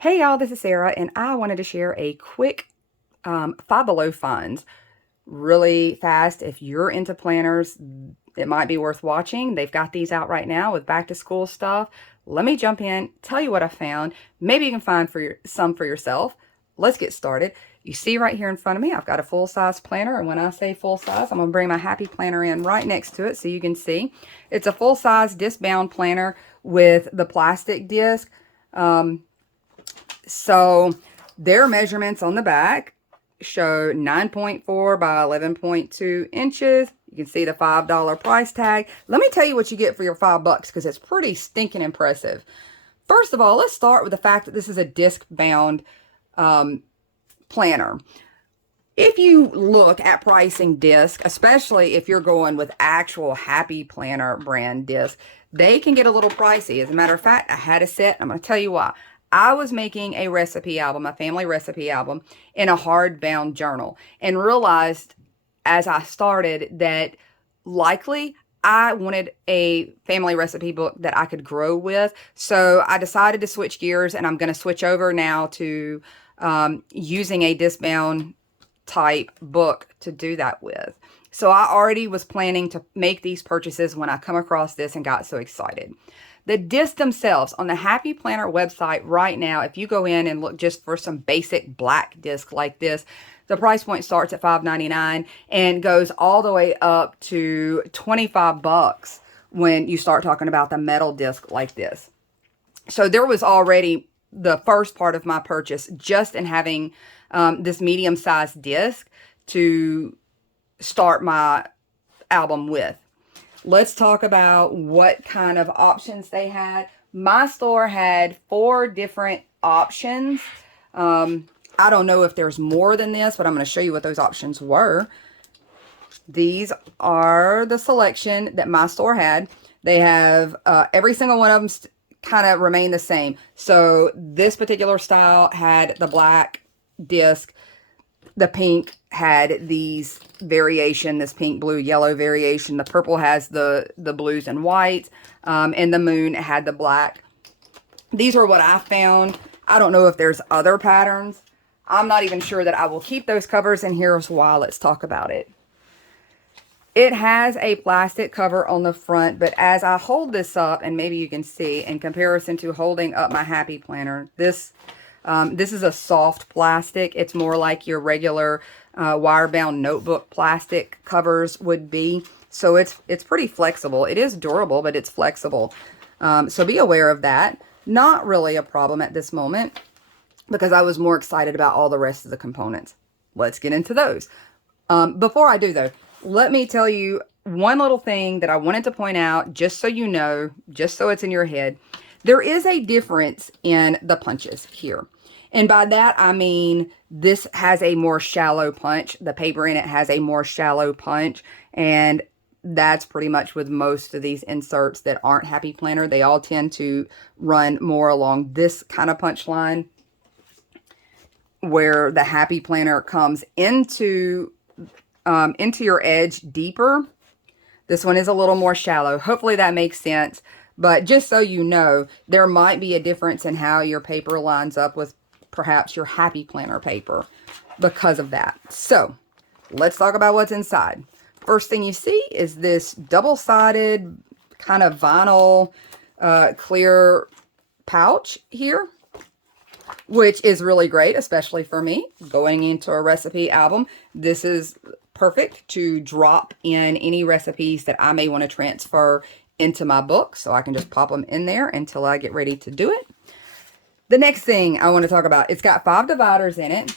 Hey y'all, this is Sarah, and I wanted to share a quick Five Below finds really fast. If you're into planners, it might be worth watching. They've got these out right now with back to school stuff. Let me jump in, tell you what I found. Maybe you can find some for yourself. Let's get started. You see right here in front of me, I've got a full-size planner, and when I say full-size, I'm going to bring my Happy Planner in right next to it so you can see. It's a full-size disc-bound planner with the plastic disc. So their measurements on the back show 9.4 by 11.2 inches. You can see the $5 price tag. Let me tell you what you get for your $5 because it's pretty stinking impressive. First of all, let's start with the fact that this is a disc-bound planner. If you look at pricing disc, especially if you're going with actual Happy Planner brand disc, they can get a little pricey. As a matter of fact, I had a set. I'm going to tell you why. I was making a recipe album, a family recipe album, in a hardbound journal and realized as I started that likely I wanted a family recipe book that I could grow with. So I decided to switch gears, and I'm going to switch over now to using a disc-bound type book to do that with. So I already was planning to make these purchases when I come across this and got so excited. The discs themselves on the Happy Planner website right now, if you go in and look just for some basic black disc like this, the price point starts at $5.99 and goes all the way up to $25 when you start talking about the metal disc like this. So there was already the first part of my purchase just in having this medium-sized disc to start my album with. Let's talk about what kind of options they had. My store had 4 different options. I don't know if there's more than this, but I'm going to show you what those options were. These are the selection that my store had. They have every single one of them kind of remain the same. So this particular style had the black disc. The pink had these variation, this pink, blue, yellow variation. The purple has the blues and whites. And the moon had the black. These are what I found. I don't know if there's other patterns. I'm not even sure that I will keep those covers, and here's why. Let's talk about it. It has a plastic cover on the front, but as I hold this up, and maybe you can see in comparison to holding up my Happy Planner, this is a soft plastic. It's more like your regular wire-bound notebook plastic covers would be. So it's pretty flexible. It is durable, but it's flexible. So be aware of that. Not really a problem at this moment because I was more excited about all the rest of the components. Let's get into those. Before I do, though, let me tell you one little thing that I wanted to point out, just so you know, just so it's in your head. There is a difference in the punches here. And by that, I mean this has a more shallow punch. The paper in it has a more shallow punch. And that's pretty much with most of these inserts that aren't Happy Planner. They all tend to run more along this kind of punch line, where the Happy Planner comes into your edge deeper. This one is a little more shallow. Hopefully that makes sense. But just so you know, there might be a difference in how your paper lines up with perhaps your Happy Planner paper because of that. So let's talk about what's inside. First thing you see is this double-sided kind of vinyl clear pouch here, which is really great, especially for me going into a recipe album. This is perfect to drop in any recipes that I may want to transfer into my book, so I can just pop them in there until I get ready to do it. The next thing I want to talk about, it's got 5 dividers in it.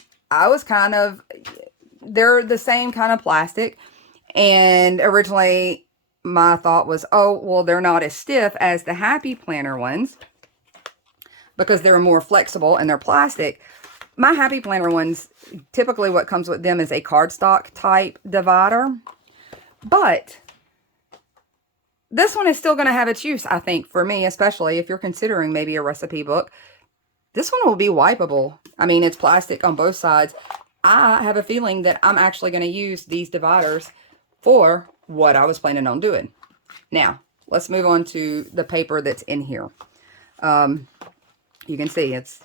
They're the same kind of plastic, and originally my thought was, oh, well, they're not as stiff as the Happy Planner ones because they're more flexible and they're plastic. My Happy Planner ones, typically what comes with them is a cardstock type divider, but this one is still going to have its use, I think, for me, especially if you're considering maybe a recipe book. This one will be wipeable. I mean, it's plastic on both sides. I have a feeling that I'm actually going to use these dividers for what I was planning on doing. Now, let's move on to the paper that's in here. You can see it's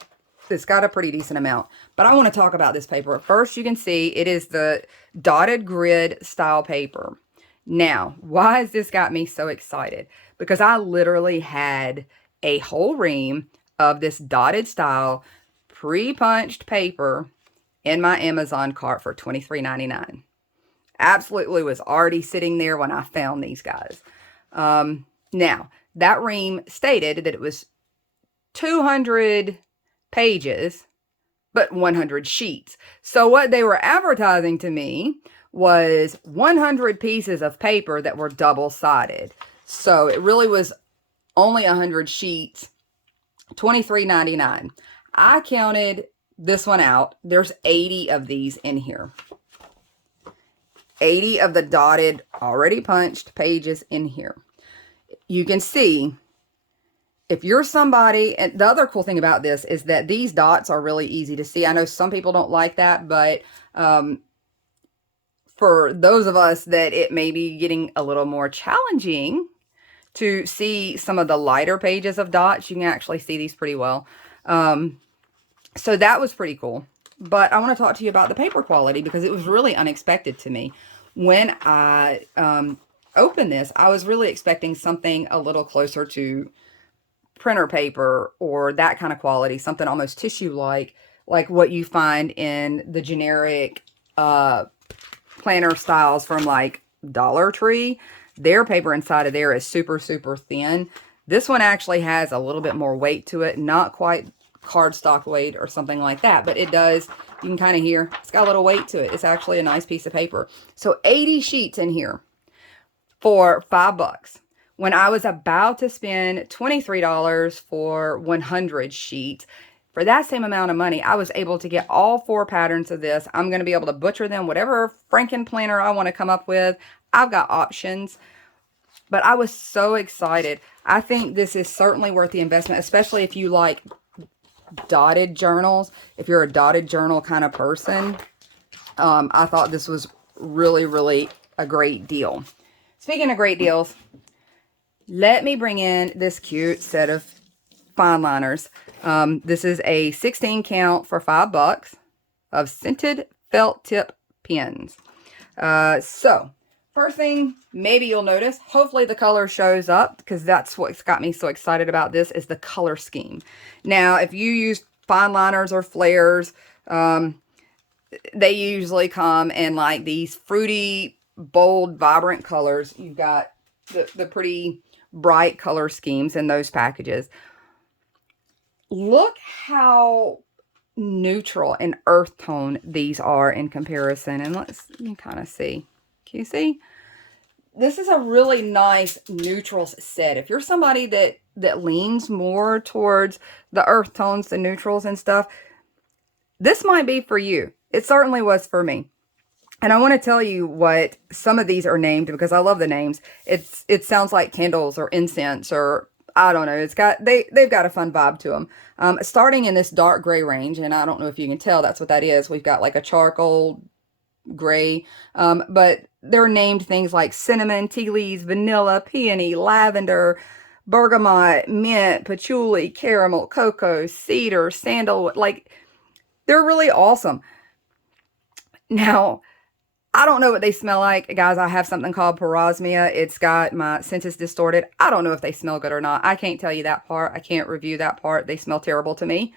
it's got a pretty decent amount. But I want to talk about this paper. First, you can see it is the dotted grid style paper. Now, why has this got me so excited? Because I literally had a whole ream of this dotted style pre-punched paper in my Amazon cart for $23.99. Absolutely was already sitting there when I found these guys. Now, that ream stated that it was 200 pages, but 100 sheets. So what they were advertising to me was 100 pieces of paper that were double-sided. So it really was only 100 sheets, $23.99. I counted this one out. There's 80 of these in here. 80 of the dotted, already punched pages in here. You can see, if you're somebody, and the other cool thing about this is that these dots are really easy to see. I know some people don't like that, but for those of us that it may be getting a little more challenging to see some of the lighter pages of dots, you can actually see these pretty well. So that was pretty cool. But I want to talk to you about the paper quality because it was really unexpected to me. When I opened this, I was really expecting something a little closer to printer paper or that kind of quality, something almost tissue-like what you find in the generic planner styles from like Dollar Tree. Their paper inside of there is super, super thin. This one actually has a little bit more weight to it, not quite cardstock weight or something like that, but it does, you can kind of hear, it's got a little weight to it. It's actually a nice piece of paper. So 80 sheets in here for $5. When I was about to spend $23 for 100 sheets, for that same amount of money, I was able to get all 4 patterns of this. I'm going to be able to butcher them, whatever Franken planner I want to come up with. I've got options, but I was so excited. I think this is certainly worth the investment, especially if you like dotted journals. If you're a dotted journal kind of person, I thought this was really, really a great deal. Speaking of great deals, let me bring in this cute set of fine liners. This is a 16 count for $5 of scented felt tip pens. So first thing maybe you'll notice, hopefully the color shows up because that's what's got me so excited about this, is the color scheme. Now, if you use fine liners or flares, they usually come in like these fruity, bold, vibrant colors. You've got the pretty bright color schemes in those packages. Look how neutral and earth tone these are in comparison. And you can kind of see. Can you see? This is a really nice neutral set. If you're somebody that leans more towards the earth tones, the neutrals and stuff, this might be for you. It certainly was for me. And I want to tell you what some of these are named because I love the names. It sounds like candles or incense or I don't know. They've got a fun vibe to them. Starting in this dark gray range, and I don't know if you can tell that's what that is. We've got like a charcoal gray, but they're named things like cinnamon, tea leaves, vanilla, peony, lavender, bergamot, mint, patchouli, caramel, cocoa, cedar, sandalwood. Like, they're really awesome. Now, I don't know what they smell like. Guys, I have something called parosmia. It's got my senses distorted. I don't know if they smell good or not. I can't tell you that part. I can't review that part. They smell terrible to me.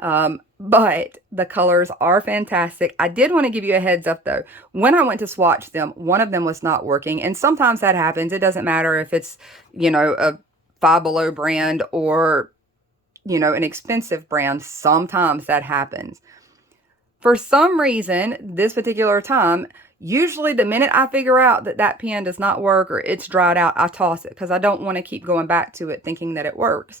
But the colors are fantastic. I did want to give you a heads up though. When I went to swatch them, one of them was not working. And sometimes that happens. It doesn't matter if it's, a Five Below brand or, an expensive brand. Sometimes that happens. For some reason, this particular time, usually the minute I figure out that pen does not work or it's dried out, I toss it because I don't want to keep going back to it thinking that it works.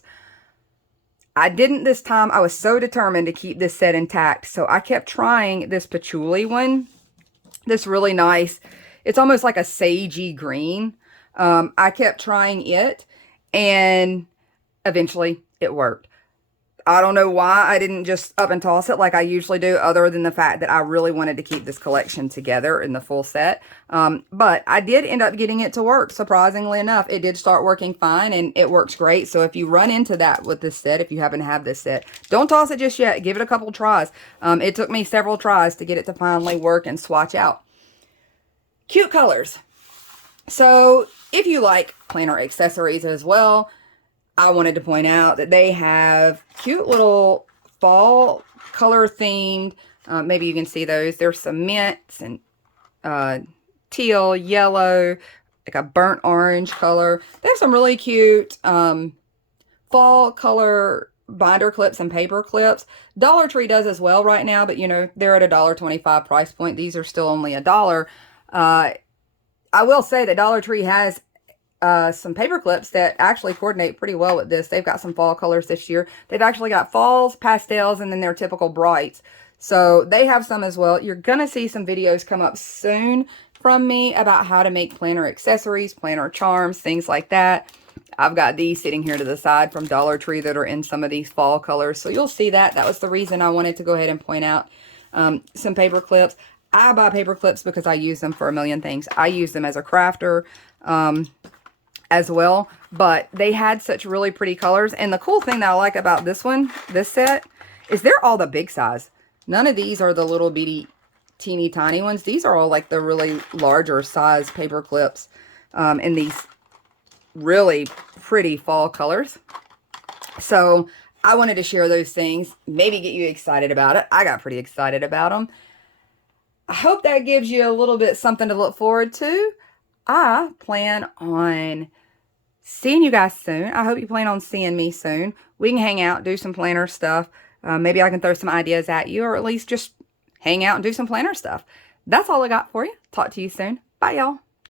I didn't this time. I was so determined to keep this set intact. So I kept trying this patchouli one. This really nice. It's almost like a sagey green. I kept trying it and eventually it worked. I don't know why I didn't just up and toss it like I usually do, other than the fact that I really wanted to keep this collection together in the full set. But I did end up getting it to work, surprisingly enough. It did start working fine, and it works great. So if you run into that with this set, if you happen to have this set, don't toss it just yet. Give it a couple tries. It took me several tries to get it to finally work and swatch out. Cute colors. So if you like planner accessories as well, I wanted to point out that they have cute little fall color themed, maybe you can see those. There's some mints and teal, yellow, like a burnt orange color. They have some really cute fall color binder clips and paper clips. Dollar Tree does as well right now, but you know, they're at a $1.25 price point. These are still only $1. I will say that Dollar Tree has some paper clips that actually coordinate pretty well with this. They've got some fall colors this year. They've actually got falls, pastels, and then their typical brights. So they have some as well. You're going to see some videos come up soon from me about how to make planner accessories, planner charms, things like that. I've got these sitting here to the side from Dollar Tree that are in some of these fall colors. So you'll see that. That was the reason I wanted to go ahead and point out some paper clips. I buy paper clips because I use them for a million things. I use them as a crafter as well, but they had such really pretty colors. And the cool thing that I like about this one, this set, is they're all the big size. None of these are the little bitty teeny tiny ones. These are all like the really larger size paper clips in these really pretty fall colors. So I wanted to share those things, maybe get you excited about it. I got pretty excited about them. I hope that gives you a little bit something to look forward to. I plan on seeing you guys soon. I hope you plan on seeing me soon. We can hang out, do some planner stuff. Maybe I can throw some ideas at you, or at least just hang out and do some planner stuff. That's all I got for you. Talk to you soon. Bye, y'all.